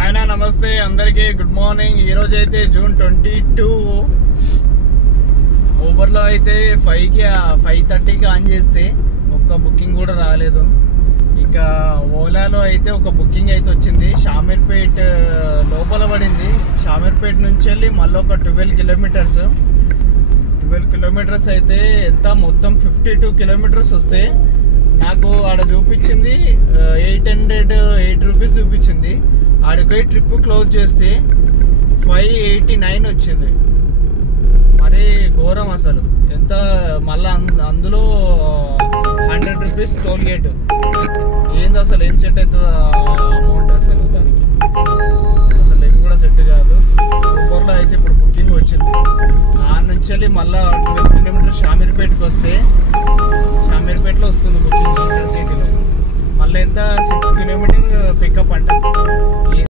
ఆయన నమస్తే అందరికీ గుడ్ మార్నింగ్. ఈరోజు అయితే జూన్ 22. ఊబర్లో అయితే 5:30కి ఆన్ చేస్తే ఒక్క బుకింగ్ కూడా రాలేదు. ఇక ఓలాలో అయితే ఒక బుకింగ్ అయితే వచ్చింది. షామీర్పేట్ లోపల పడింది. షామీర్పేట్ నుంచి వెళ్ళి మళ్ళీ ఒక 12 కిలోమీటర్స్ అయితే ఎంత మొత్తం 52 కిలోమీటర్స్ వస్తే నాకు ఆడ చూపించింది 808 రూపీస్ చూపించింది. ఆడికి ట్రిప్ క్లోజ్ చేస్తే 589 వచ్చింది. మరి ఘోరం అసలు. ఎంత మళ్ళీ అందులో 100 రూపీస్ టోల్ గేట్. ఏంది అసలు, ఏం సెట్ అవుతుంది అమౌంట్ అసలు దానికి? అసలు ఏం కూడా సెట్ కాదు. ఊబర్లో అయితే ఇప్పుడు బుకింగ్ వచ్చింది. దాని నుంచి వెళ్ళి మళ్ళీ 12 కిలోమీటర్స్ షామీర్పేట్కి వస్తే షామీర్పేట్లో వస్తుంది బుకింగ్ ఇంటర్ సిటీలో. మళ్ళీ ఎంత 6 కిలోమీటర్ పికప్ అంట.